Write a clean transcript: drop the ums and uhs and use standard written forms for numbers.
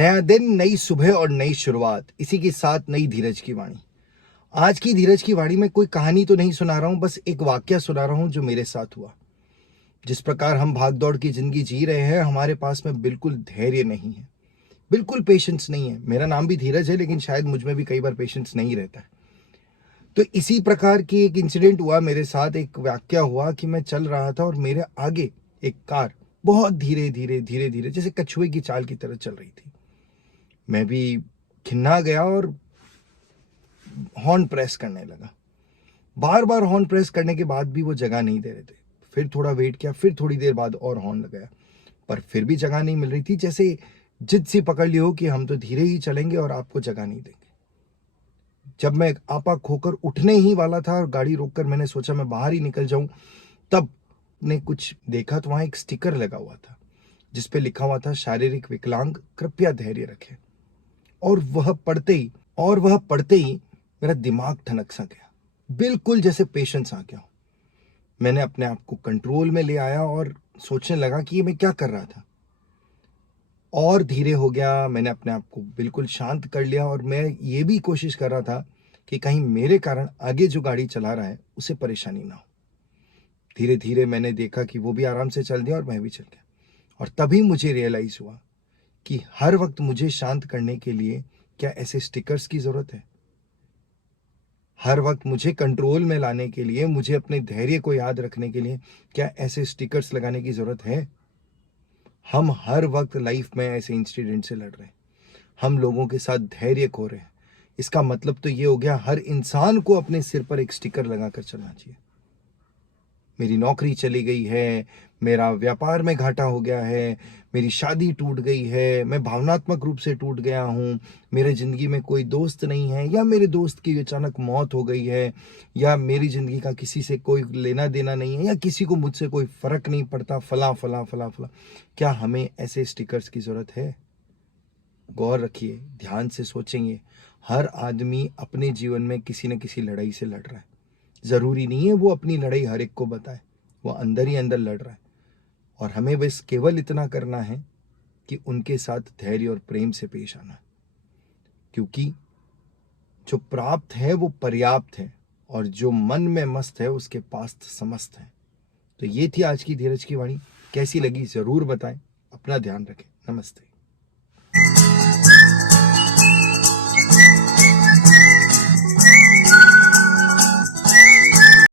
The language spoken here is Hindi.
नया दिन, नई सुबह और नई शुरुआत, इसी के साथ नई धीरज की वाणी। आज की धीरज की वाणी में कोई कहानी तो नहीं सुना रहा हूं, बस एक वाकया सुना रहा हूं जो मेरे साथ हुआ। जिस प्रकार हम भागदौड़ की जिंदगी जी रहे हैं, हमारे पास में बिल्कुल धैर्य नहीं है, बिल्कुल पेशेंस नहीं है। मेरा नाम भी धीरज है, लेकिन शायद मुझ में भी कई बार पेशेंस नहीं रहता है। तो इसी प्रकार की एक इंसिडेंट हुआ मेरे साथ। एक वाकया हुआ कि मैं चल रहा था और मेरे आगे एक कार बहुत धीरे धीरे धीरे धीरे जैसे कछुए की चाल की तरह चल रही थी। मैं भी खिन्ना गया और हॉर्न प्रेस करने लगा। बार बार हॉर्न प्रेस करने के बाद भी वो जगह नहीं दे रहे थे। फिर थोड़ा वेट किया, फिर थोड़ी देर बाद और हॉर्न लगाया, पर फिर भी जगह नहीं मिल रही थी। जैसे जिद सी पकड़ ली हो कि हम तो धीरे ही चलेंगे और आपको जगह नहीं देंगे। जब मैं आपा खोकर उठने ही वाला था और गाड़ी रोककर मैंने सोचा मैं बाहर ही निकल जाऊं, तब ने कुछ देखा तो वहां एक स्टिकर लगा हुआ था जिसपे लिखा हुआ था, शारीरिक विकलांग कृपया धैर्य रखें। और वह पढ़ते ही मेरा दिमाग ठनक सा गया, बिल्कुल जैसे पेशेंस आ गया हो। मैंने अपने आप को कंट्रोल में ले आया और सोचने लगा कि ये मैं क्या कर रहा था। और धीरे हो गया, मैंने अपने आप को बिल्कुल शांत कर लिया और मैं ये भी कोशिश कर रहा था कि कहीं मेरे कारण आगे जो गाड़ी चला रहा है उसे परेशानी ना हो। धीरे धीरे मैंने देखा कि वो भी आराम से चल दिया और मैं भी चल गया। और तभी मुझे रियलाइज हुआ कि हर वक्त मुझे शांत करने के लिए क्या ऐसे स्टिकर्स की जरूरत है? हर वक्त मुझे कंट्रोल में लाने के लिए, मुझे अपने धैर्य को याद रखने के लिए क्या ऐसे स्टिकर्स लगाने की जरूरत है? हम हर वक्त लाइफ में ऐसे इंसिडेंट से लड़ रहे हैं, हम लोगों के साथ धैर्य खो रहे हैं। इसका मतलब तो ये हो गया, हर इंसान को अपने सिर पर एक स्टिकर लगाकर चलना चाहिए। मेरी नौकरी चली गई है, मेरा व्यापार में घाटा हो गया है, मेरी शादी टूट गई है, मैं भावनात्मक रूप से टूट गया हूँ, मेरे ज़िंदगी में कोई दोस्त नहीं है, या मेरे दोस्त की अचानक मौत हो गई है, या मेरी ज़िंदगी का किसी से कोई लेना देना नहीं है, या किसी को मुझसे कोई फ़र्क नहीं पड़ता, फला फला फला फला। क्या हमें ऐसे स्टिकर्स की ज़रूरत है? गौर रखिए, ध्यान से सोचेंगे। हर आदमी अपने जीवन में किसी न किसी लड़ाई से लड़ रहा है। जरूरी नहीं है वो अपनी लड़ाई हर एक को बताए, वो अंदर ही अंदर लड़ रहा है। और हमें बस केवल इतना करना है कि उनके साथ धैर्य और प्रेम से पेश आना, क्योंकि जो प्राप्त है वो पर्याप्त है, और जो मन में मस्त है उसके पास समस्त है। तो ये थी आज की धीरज की वाणी। कैसी लगी जरूर बताएं। अपना ध्यान रखें। नमस्ते।